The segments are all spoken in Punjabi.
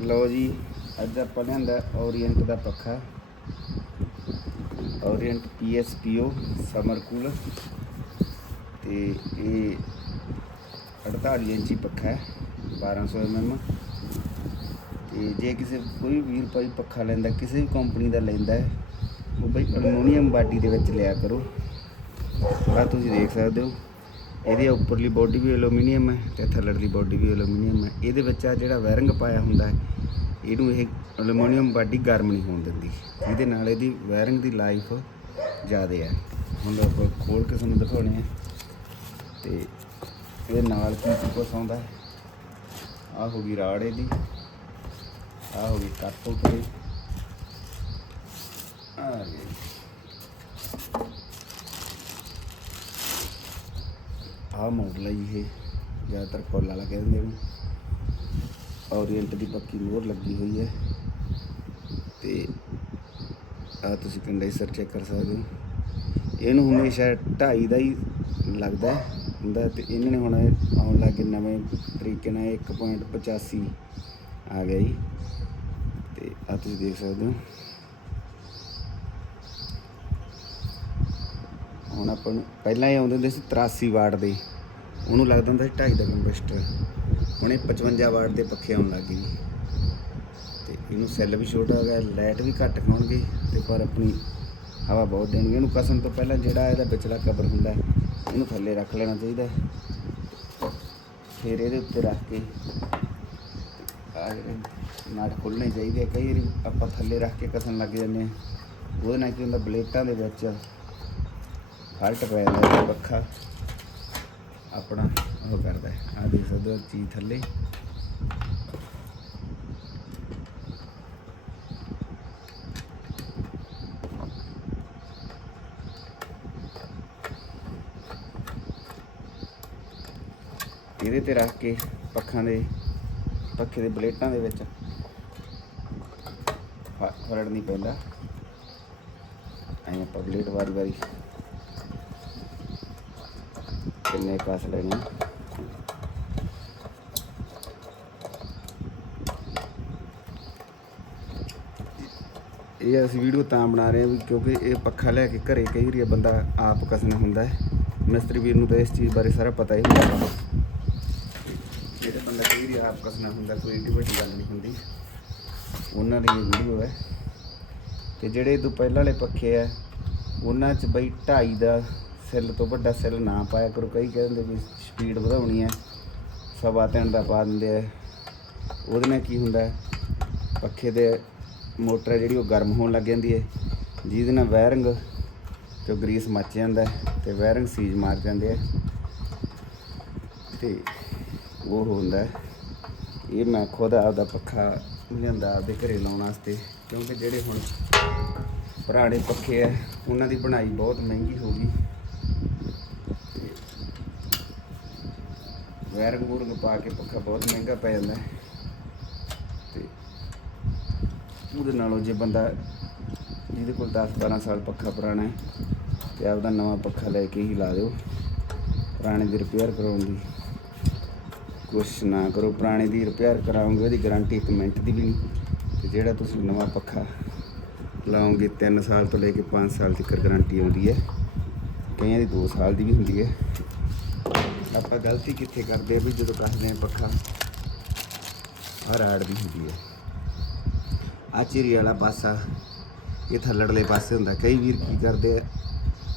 ਲਓ ਜੀ, ਅੱਜ ਆਪਾਂ ਲਿਆਂਦਾ ਓਰੀਐਂਟ ਦਾ ਪੱਖਾ। ਓਰੀਐਂਟ ਪੀਐਸਪੀਓ ਸਮਰ ਕੂਲਰ ਤੇ ਇਹ 48 ਇੰਚੀ ਪੱਖਾ ਹੈ 1200 mm ਤੇ ਜੇ ਕਿਸੇ ਕੋਈ ਵੀਰ ਭਾਈ ਪੱਖਾ ਲੈਂਦਾ, ਕਿਸੇ ਵੀ ਕੰਪਨੀ ਦਾ ਲੈਂਦਾ ਹੈ, ਉਹ ਬਈ ਅਲਮੋਨੀਅਮ ਬਾਡੀ ਦੇ ਵਿੱਚ ਲਿਆ ਕਰੋ। ਆ ਤੁਸੀਂ ਦੇਖ ਸਕਦੇ ਹੋ। ਇਹਦੀ ਉੱਪਰਲੀ ਬੋਡੀ ਵੀ ਐਲੂਮੀਨੀਅਮ ਹੈ ਤੇ ਥੱਲੜਲੀ ਬੋਡੀ ਵੀ ਐਲੂਮੀਨੀਅਮ ਹੈ। ਇਹਦੇ ਵਿੱਚ ਆ ਜਿਹੜਾ ਵਾਇਰਿੰਗ ਪਾਇਆ ਹੁੰਦਾ ਹੈ, ਇਹਨੂੰ ਇਹ ਐਲੂਮੀਨੀਅਮ ਬਾਡੀ ਗਰਮ ਨਹੀਂ ਹੋਣ ਦਿੰਦੀ। ਇਹਦੇ ਨਾਲ ਇਹਦੀ ਵਾਇਰਿੰਗ ਦੀ ਲਾਈਫ ਜ਼ਿਆਦਾ ਹੈ। ਹੁਣ ਆਪਾਂ ਖੋਲ ਕੇ ਤੁਹਾਨੂੰ ਦਿਖਾਉਣੇ ਆ। ਤੇ ਇਹਦੇ ਨਾਲ ਕੀ ਕੀ ਆਉਂਦਾ ਹੈ? ਆਹ ਹੋ ਗਈ ਰਾੜ ਇਹਦੀ। ਆਹ ਹੋ ਗਈ ਕੱਟ ਉੱਪਰੇ ਆ ਗਈ ਆਹ ਮਾਡਲ ਹੈ ਜੀ ਇਹ, ਜ਼ਿਆਦਾਤਰ ਫੁੱਲ ਵਾਲਾ ਕਹਿੰਦੇ ਨੇ ਓਰੀਐਂਟ ਦੀ ਪੱਕੀ ਮੋਹਰ ਲੱਗੀ ਹੋਈ ਹੈ। ਤੇ ਆ ਤੁਸੀਂ ਕੰਡੈਂਸਰ ਚੈੱਕ ਕਰ ਸਕਦੇ ਹੋ। ਇਹਨੂੰ ਹਮੇਸ਼ਾ 2.5 ਦਾ ਹੀ ਲੱਗਦਾ ਹੁੰਦਾ ਤੇ ਇਹਨਾਂ ਨੇ ਹੁਣ ਆਉਣ ਲੱਗੇ ਨਵੇਂ ਤਰੀਕੇ ਨਾਲ 1.85 ਆ ਗਿਆ ਜੀ। ਤੇ ਆ ਤੁਸੀਂ ਦੇਖ ਸਕਦੇ ਹੋ। ਹੁਣ ਆਪਾਂ ਨੂੰ ਪਹਿਲਾਂ ਇਹ ਆਉਂਦੇ ਹੁੰਦੇ ਸੀ 83 ਵਾਟ ਦੇ। ਉਹਨੂੰ ਲੱਗਦਾ ਹੁੰਦਾ ਸੀ 2.5 ਦਾ ਕੰਪਸਟਰ ਹੁਣ ਇਹ 55 ਵਾਟ ਦੇ ਪੱਖੇ ਆਉਣ ਲੱਗ ਗਏ। ਜੀ ਤੇ ਇਹਨੂੰ ਸੈੱਲ ਵੀ ਛੋਟਾ ਹੋ ਗਿਆ ਲਾਈਟ ਵੀ ਘੱਟ ਖਾਣਗੇ ਤੇ ਪਰ ਆਪਣੀ ਹਵਾ ਬਹੁਤ ਦੇਣਗੇ। ਇਹਨੂੰ ਕਸਣ ਤੋਂ ਪਹਿਲਾਂ ਜਿਹੜਾ ਇਹਦਾ ਵਿਚਲਾ ਕਵਰ ਹੁੰਦਾ ਹੈ, ਇਹਨੂੰ ਥੱਲੇ ਰੱਖ ਲੈਣਾ ਚਾਹੀਦਾ ਫਿਰ ਇਹਦੇ ਉੱਤੇ ਰੱਖ ਕੇ ਆ ਨਾਟ ਖੁੱਲਣੇ ਚਾਹੀਦੇ ਕਈ ਵਾਰੀ ਆਪਾਂ ਥੱਲੇ ਰੱਖ ਕੇ ਕਸਣ ਲੱਗ ਜਾਂਦੇ ਆ। ਉਹਦੇ ਨਾਲ ਕੀ ਹੁੰਦਾ ਬਲੇਟਾਂ ਦੇ ਵਿੱਚ ਫਾਲਟ ਪੈ ਜਾਂਦਾ ਪੱਖਾ ਆਪਣਾ ਉਹ ਕਰਦਾ ਹੈ। ਆ ਦੇਖ ਸਕਦੇ ਹੋ ਚੀਜ਼ ਥੱਲੇ। ਇਹਦੇ ਤੇ ਰੱਖ ਕੇ ਪੱਖਾਂ ਦੇ, ਪੱਖੇ ਦੇ ਬਲੇਟਾਂ ਦੇ ਵਿੱਚ ਫਰੜ ਨਹੀਂ ਪੈਂਦਾ। ਐਂ ਆਪਾਂ ਬਲੇਟ ਵਾਰੀ ਵਾਰੀ ਕਿੰਨੇ ਕਸ ਲੈਣੇ ਇਹ ਅਸੀਂ ਵੀਡੀਓ ਤਾਂ ਬਣਾ ਰਹੇ ਹਾਂ ਵੀ ਕਿਉਂਕਿ ਇਹ ਪੱਖਾ ਲੈ ਕੇ ਘਰੇ ਕਈ ਵਾਰੀ ਬੰਦਾ ਆਪ ਕਸਣਾ ਹੁੰਦਾ ਹੈ ਮਿਸਤਰੀ ਵੀਰ ਨੂੰ ਤਾਂ ਇਸ ਚੀਜ਼ ਬਾਰੇ ਸਾਰਾ ਪਤਾ ਹੀ ਹੁੰਦਾ ਵਾ ਬੰਦਾ ਕਈ ਵਾਰੀ ਆਪ ਕਸਣਾ ਹੁੰਦਾ ਕੋਈ ਏਡੀ ਵੱਡੀ ਗੱਲ ਨਹੀਂ ਹੁੰਦੀ ਉਹਨਾਂ ਦੀ ਵੀਡੀਓ ਹੈ ਤੇ ਜਿਹੜੇ ਇਹ ਤੋਂ ਪਹਿਲਾਂ ਵਾਲੇ ਪੱਖੇ ਆ ਉਹਨਾਂ 'ਚ ਬਈ 2.5 ਦਾ ਸੈੱਲ ਤੋਂ ਵੱਡਾ ਸੈੱਲ ਨਾ ਪਾਇਆ ਕਰੋ। ਕਈ ਕਹਿੰਦੇ ਵੀ ਸਪੀਡ ਵਧਾਉਣੀ ਹੈ। ਸਵਾ ਤਿੰਨ ਦਾ ਪਾ ਦਿੰਦੇ ਆ। ਉਹਦੇ ਨਾਲ ਕੀ ਹੁੰਦਾ ਪੱਖੇ ਦੇ ਮੋਟਰ ਹੈ ਜਿਹੜੀ ਉਹ ਗਰਮ ਹੋਣ ਲੱਗ ਜਾਂਦੀ ਹੈ। ਜਿਹਦੇ ਨਾਲ ਵਾਇਰਿੰਗ ਚੋਂ ਗਰੀਸ ਮੱਚ ਜਾਂਦਾ ਹੈ ਤੇ ਵਾਇਰਿੰਗ ਸੀਜ ਮਾਰ ਜਾਂਦੇ ਆ। ਤੇ ਉਹ ਹੁੰਦਾ ਇਹ ਮੈਂ ਖੁਦ ਆਪਦਾ ਪੱਖਾ ਲਿਆਂਦਾ ਆਪਦੇ ਘਰੇ ਲਾਉਣ ਵਾਸਤੇ। ਕਿਉਂਕਿ ਜਿਹੜੇ ਹੁਣ ਪੁਰਾਣੇ ਪੱਖੇ ਆ ਉਹਨਾਂ ਦੀ ਬਣਾਈ ਬਹੁਤ ਮਹਿੰਗੀ ਹੋ ਗਈ। ਵਾਇਰਿੰਗ ਵੂਰਿੰਗ ਪਾ ਕੇ ਪੱਖਾ ਬਹੁਤ ਮਹਿੰਗਾ ਪੈ ਜਾਂਦਾ ਹੈ ਤੇ ਉਹਦੇ ਨਾਲੋਂ ਜੇ ਬੰਦਾ ਜਿਹਦੇ ਕੋਲ 10 12 ਸਾਲ ਪੱਖਾ ਪੁਰਾਣਾ ਹੈ ਤੇ ਆਪਦਾ ਨਵਾਂ ਪੱਖਾ ਲੈ ਕੇ ਹੀ ਲਾ ਦਿਓ ਪੁਰਾਣੇ ਦੀ ਰਿਪੇਅਰ ਕਰਾਉਣ ਦੀ ਕੋਸ਼ਿਸ਼ ਨਾ ਕਰੋ ਪੁਰਾਣੇ ਦੀ ਰਿਪੇਅਰ ਕਰਾਉਂਗੇ ਉਹਦੀ ਗਾਰੰਟੀ ਇੱਕ ਮਿੰਟ ਦੀ ਵੀ ਨਹੀਂ ਤੇ ਜਿਹੜਾ ਤੁਸੀਂ ਨਵਾਂ ਪੱਖਾ ਲਾਓਗੇ 3 ਸਾਲ ਤੋਂ ਲੈ ਕੇ 5 ਸਾਲ ਤੱਕ ਗਾਰੰਟੀ ਆਉਂਦੀ ਹੈ ਕਈਆਂ ਦੀ 2 ਸਾਲ ਦੀ ਵੀ ਹੁੰਦੀ ਹੈ ਆਪਾਂ ਗਲਤੀ ਕਿੱਥੇ ਕਰਦੇ ਆ ਵੀ ਜਦੋਂ ਕੱਸਦੇ ਆ ਪੱਖਾ? ਆਹ ਰਾੜ ਵੀ ਹੁੰਦੀ ਹੈ ਆ ਚਿਰੀ ਵਾਲਾ ਪਾਸਾ, ਇਹ ਥੱਲੜਲੇ ਪਾਸੇ ਹੁੰਦਾ। ਕਈ ਵੀਰ ਕੀ ਕਰਦੇ ਆ,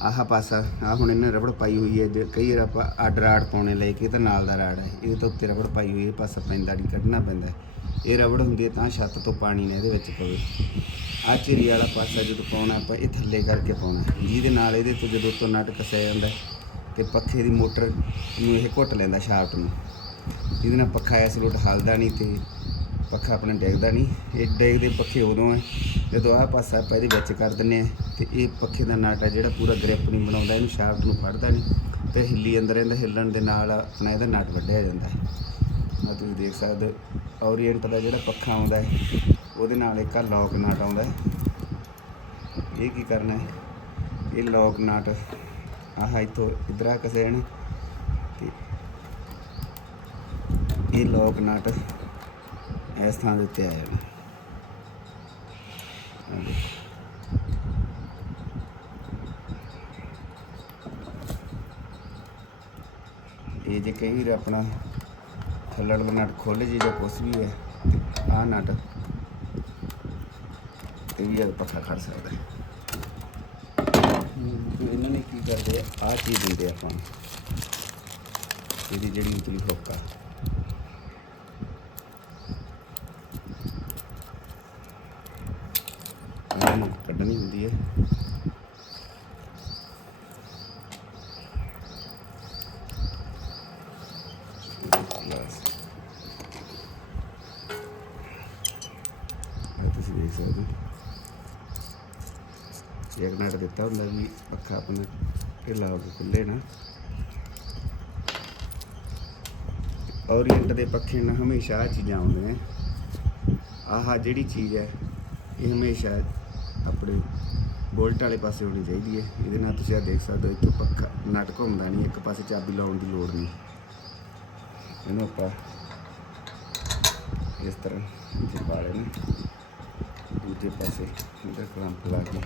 ਆਹ ਪਾਸਾ ਆ ਹੁਣ ਇਹਨੇ ਰਬੜ ਪਾਈ ਹੋਈ ਹੈ ਜੇ ਕਈ ਵਾਰ ਆਪਾਂ ਅੱਡ ਰਾੜ ਪਾਉਣੇ ਲੈ ਕੇ, ਤਾਂ ਨਾਲ ਦਾ ਰਾੜ ਹੈ ਇਹ ਤੋਂ ਉੱਤੇ ਰਬੜ ਪਾਈ ਹੋਈ ਹੈ ਇਹ ਪਾਸਾ ਪੈਂਦਾ ਨਹੀਂ ਕੱਢਣਾ ਪੈਂਦਾ। ਇਹ ਰਬੜ ਹੁੰਦੀ ਹੈ ਤਾਂ ਛੱਤ ਤੋਂ ਪਾਣੀ ਨਾ ਇਹਦੇ ਵਿੱਚ ਪਵੇ। ਆ ਚਿਰੀ ਵਾਲਾ ਪਾਸਾ ਜਦੋਂ ਪਾਉਣਾ ਆਪਾਂ, ਇਹ ਥੱਲੇ ਕਰਕੇ ਪਾਉਣਾ। ਜਿਹਦੇ ਨਾਲ ਇਹਦੇ ਤੋਂ ਜਦੋਂ ਤੋਂ ਨਟ ਕਸਿਆ ਜਾਂਦਾ ਤੇ ਪੱਖੇ ਦੀ ਮੋਟਰ ਨੂੰ ਇਹ ਘੁੱਟ ਲੈਂਦਾ ਸ਼ਾਫਟ ਨੂੰ। ਜਿਹਦੇ ਨਾਲ ਪੱਖਾ ਐਸ ਲੋਟ ਹਲਦਾ ਨਹੀਂ ਤੇ ਪੱਖਾ ਆਪਣਾ ਡੇਗਦਾ ਨਹੀਂ। ਇਹ ਡੇਗਦੇ ਪੱਖੇ ਉਦੋਂ ਹੈ, ਜਦੋਂ ਆਹ ਪਾਸਾ ਆਪਾਂ ਇਹਦੇ ਵਿੱਚ ਕਰ ਦਿੰਨੇ ਆ ਤੇ ਇਹ ਪੱਖੇ ਦਾ ਨਟ ਹੈ ਜਿਹੜਾ ਪੂਰਾ ਗ੍ਰਿਪ ਨਹੀਂ ਬਣਾਉਂਦਾ, ਇਹਨੂੰ ਸ਼ਾਫਟ ਨੂੰ ਫੜਦਾ ਨਹੀਂ ਤੇ ਹਿੱਲੀ ਅੰਦਰ ਇਹਦਾ ਹਿੱਲਣ ਦੇ ਨਾਲ ਆਪਣਾ ਇਹਦਾ ਨਟ ਵੱਢਿਆ ਜਾਂਦਾ ਹੈ। ਆ ਤੁਸੀਂ ਦੇਖ ਸਕਦੇ ਹੋ, ਓਰੀਐਂਟ ਦਾ ਜਿਹੜਾ ਪੱਖਾ ਆਉਂਦਾ ਹੈ, ਉਹਦੇ ਨਾਲ ਇੱਕ ਆ ਲੌਕ ਨਟ ਆਉਂਦਾ ਹੈ। ਇਹ ਕੀ ਕਰਨਾ ਹੈ? ਇਹ ਲੌਕ ਨਾਟ ਆਹ ਇੱਥੋਂ ਇਧਰ ਆ ਕਸੇ ਨੇ ਤੇ ਇਹ ਲੋਕ ਨਾਟ ਇਸ ਥਾਂ ਦੇ ਉੱਤੇ ਆ ਜਾਣਾ ਇਹ ਜੇ ਕਈ ਵਾਰ ਆਪਣਾ ਥੱਲੜ ਦਾ ਨਟ ਖੁੱਲ ਜੇ ਜਾਂ ਕੁਛ ਵੀ ਹੈ ਆਹ ਨਟ ਇਹ ਵੀ ਇਹ ਪੱਖਾ ਖੜ ਸਕਦਾ ਹੈ। ਇਹਨਾਂ ਨੇ ਕੀ ਕਰਦੇ ਆ? ਆਹ ਚੀਜ਼ ਦਿੰਦੇ ਆ ਆਪਾਂ ਨੂੰ। ਇਹਦੀ ਜਿਹੜੀ ਉਤਲੀ ਹੁੱਕ ਆ। ਕੱਢਣੀ ਹੁੰਦੀ ਹੈ ਤੁਸੀਂ ਦੇਖ ਸਕਦੇ ਹੋ। ਇੱਕ ਨਟ ਦਿੱਤਾ ਹੁੰਦਾ ਵੀ ਪੱਖਾ ਆਪਣਾ ਢਿੱਲਾ ਹੋ ਕੇ ਖੁੱਲੇ ਨਾ। ਓਰੀਐਂਟ ਦੇ ਪੱਖੇ ਨਾਲ ਹਮੇਸ਼ਾ ਆਹ ਚੀਜ਼ਾਂ ਆਉਂਦੀਆਂ ਆਹ ਜਿਹੜੀ ਚੀਜ਼ ਹੈ, ਇਹ ਹਮੇਸ਼ਾ ਆਪਣੇ ਬੋਲਟ ਵਾਲੇ ਪਾਸੇ ਹੋਣੀ ਚਾਹੀਦੀ ਹੈ। ਇਹਦੇ ਨਾਲ ਤੁਸੀਂ ਆ ਦੇਖ ਸਕਦੇ ਹੋ ਇੱਕ ਪੱਖਾ ਨਟ ਘੁੰਮਦਾ ਨਹੀਂ, ਇੱਕ ਪਾਸੇ ਚਾਬੀ ਲਾਉਣ ਦੀ ਲੋੜ ਨਹੀਂ। ਇਹਨੂੰ ਆਪਾਂ ਇਸ ਤਰ੍ਹਾਂ ਜੇ ਲੈਣਾ ਦੂਜੇ ਪਾਸੇ ਇਧਰ ਕਲੰਪ ਲਾ ਕੇ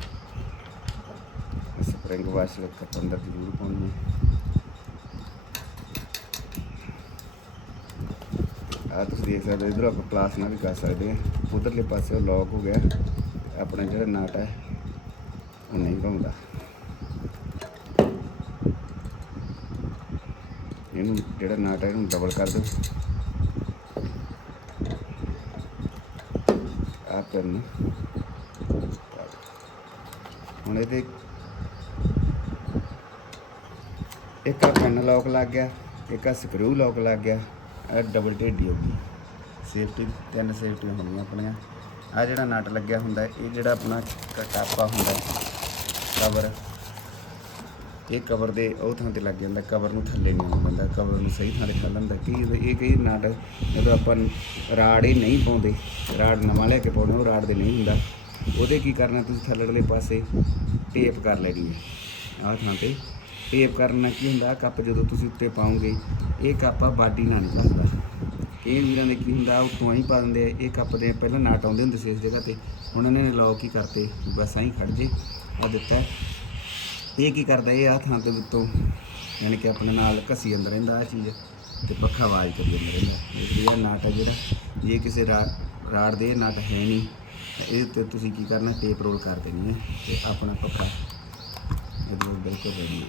ਰਿੰਗ ਵਾਸ਼ ਲੱਕ ਅੰਦਰ ਜ਼ਰੂਰ ਪਾਉਣੀ ਹੈ ਆ ਤੁਸੀਂ ਦੇਖ ਸਕਦੇ ਇਧਰ ਆਪਾਂ ਕਲਾਸ ਨਾਲ ਵੀ ਕਰ ਸਕਦੇ ਹਾਂ ਉਧਰਲੇ ਪਾਸੇ ਲੌਕ ਹੋ ਗਿਆ ਆਪਣਾ ਜਿਹੜਾ ਨਾਟ ਹੈ ਉਹ ਨਹੀਂ ਘੁੰਮਦਾ ਇਹਨੂੰ ਜਿਹੜਾ ਨਾਟ ਹੈ ਇਹਨੂੰ ਡਬਲ ਕਰ ਦਿਓ ਆ ਪੈਨ ਹੁਣ ਇਹਦੇ ਇੱਕ ਆ ਪੈਨ ਲੌਕ ਲੱਗ ਗਿਆ, ਇੱਕ ਆ ਸਕਰੂ ਲੌਕ ਲੱਗ ਗਿਆ, ਇਹ ਡਬਲ ਢੇਡੀ ਹੋ ਗਈ। ਸੇਫਟੀ ਤਿੰਨ ਸੇਫਟੀਆਂ ਹੋਣੀਆਂ ਆਪਣੀਆਂ। ਆ ਜਿਹੜਾ ਨਟ ਲੱਗਿਆ ਹੁੰਦਾ, ਇਹ ਜਿਹੜਾ ਆਪਣਾ ਕਟਾਪਾ ਹੁੰਦਾ ਕਵਰ ਇਹ ਕਵਰ ਦੇ ਉਹ ਥਾਂ ਤੇ ਲੱਗ ਜਾਂਦਾ ਕਵਰ ਨੂੰ ਥੱਲੇ ਨਹੀਂ ਆਉਣ ਦਿੰਦਾ ਕਵਰ ਨੂੰ ਸਹੀ ਥਾਂ ਤੇ ਖਾ ਲੈਂਦਾ। ਕਈ ਇਹ ਕਈ ਨਟ ਜਦੋਂ ਆਪਾਂ ਰਾੜ ਹੀ ਨਹੀਂ ਪਾਉਂਦੇ, ਰਾੜ ਨਵਾਂ ਲੈ ਕੇ ਪਾਉਣਾ, ਉਹ ਰਾੜ ਦੇ ਨਹੀਂ ਹੁੰਦਾ। ਉਹਦੇ ਕੀ ਕਰਨਾ, ਤੁਸੀਂ ਥੱਲੜਲੇ ਪਾਸੇ ਟੇਪ ਕਰ ਲੈਣੀ ਹੈ, ਆਹ ਥਾਂ ਤੇ। ਟੇਪ ਕਰਨ ਨਾਲ ਕੀ ਹੁੰਦਾ? ਕੱਪ ਜਦੋਂ ਤੁਸੀਂ ਉੱਤੇ ਪਾਓਗੇ ਇਹ ਕੱਪ ਆ ਬਾਡੀ ਨਾਲ ਨਹੀਂ ਲੱਗਦਾ। ਇਹ ਵੀਰਾਂ ਦੇ ਕੀ ਹੁੰਦਾ? ਉੱਤੋਂ ਹੀ ਪਾ ਦਿੰਦੇ ਆ। ਇਹ ਕੱਪ ਦੇ ਪਹਿਲਾਂ ਨਾਟ ਆਉਂਦੇ ਹੁੰਦੇ ਸੀ ਇਸ ਜਗ੍ਹਾ ਤੇ। ਹੁਣ ਇਹਨਾਂ ਨੇ ਲੌਕ ਹੀ ਕਰਤੇ, ਬਸ ਆਹੀਂ ਖੜ ਜੇ ਆ ਦਿੱਤਾ। ਇਹ ਕੀ ਕਰਦਾ? ਇਹ ਆ ਥਾਂ ਦੇ ਉੱਤੋਂ ਯਾਨੀ ਕਿ ਆਪਣੇ ਨਾਲ ਘਸੀ ਅੰਦਰ ਰਹਿੰਦਾ ਆ ਚੀਜ਼, ਤੇ ਪੱਖਾ ਆਵਾਜ਼ ਕਰੀ ਜਾਂਦਾ ਰਹਿੰਦਾ। ਇਸ ਲਈ ਇਹ ਨਾਟ ਹੈ ਜਿਹੜਾ, ਜੇ ਕਿਸੇ ਰਾੜ ਦੇ ਇਹ ਨਟ ਹੈ ਨਹੀਂ, ਤਾਂ ਇਹਦੇ ਉੱਤੇ ਤੁਸੀਂ ਕੀ ਕਰਨਾ? ਟੇਪ ਰੋਲ ਕਰ ਦੇਣੀ ਹੈ, ਤੇ ਆਪਣਾ ਪੱਖਾ ਇਹਦੇ ਬਿਲਕੁਲ ਰੈਡੀ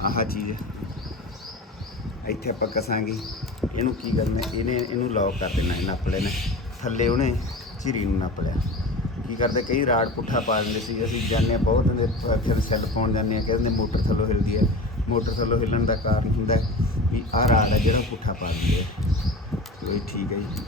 ਆਹ ਚੀਜ਼ ਇੱਥੇ ਆਪਾਂ ਕਸਾਂਗੇ। ਇਹਨੂੰ ਕੀ ਕਰਨਾ ਇਹਨੇ ਇਹਨੂੰ ਲੌਕ ਕਰ ਦੇਣਾ ਇਹ ਨੱਪ ਲੈਣਾ ਥੱਲੇ ਉਹਨੇ ਝਿਰੀ ਨੂੰ ਨੱਪ ਲਿਆ ਕੀ ਕਰਦੇ? ਕਈ ਰਾੜ ਪੁੱਠਾ ਪਾ ਦਿੰਦੇ ਸੀ। ਅਸੀਂ ਜਾਂਦੇ ਹਾਂ ਬਹੁਤ ਦਿਨ ਫਿਰ ਸੈੱਲ ਪਾਉਣ ਜਾਂਦੇ ਆ ਕਹਿੰਦੇ ਮੋਟਰ ਥੱਲੋਂ ਹਿਲਦੀ ਹੈ। ਮੋਟਰ ਥੱਲੋਂ ਹਿੱਲਣ ਦਾ ਕਾਰਨ ਹੁੰਦਾ ਹੈ ਵੀ ਆਹ ਰਾੜ ਹੈ ਜਿਹੜਾ ਪੁੱਠਾ ਪਾ ਦਿੰਦੇ ਆ ਇਹ ਠੀਕ ਹੈ ਜੀ।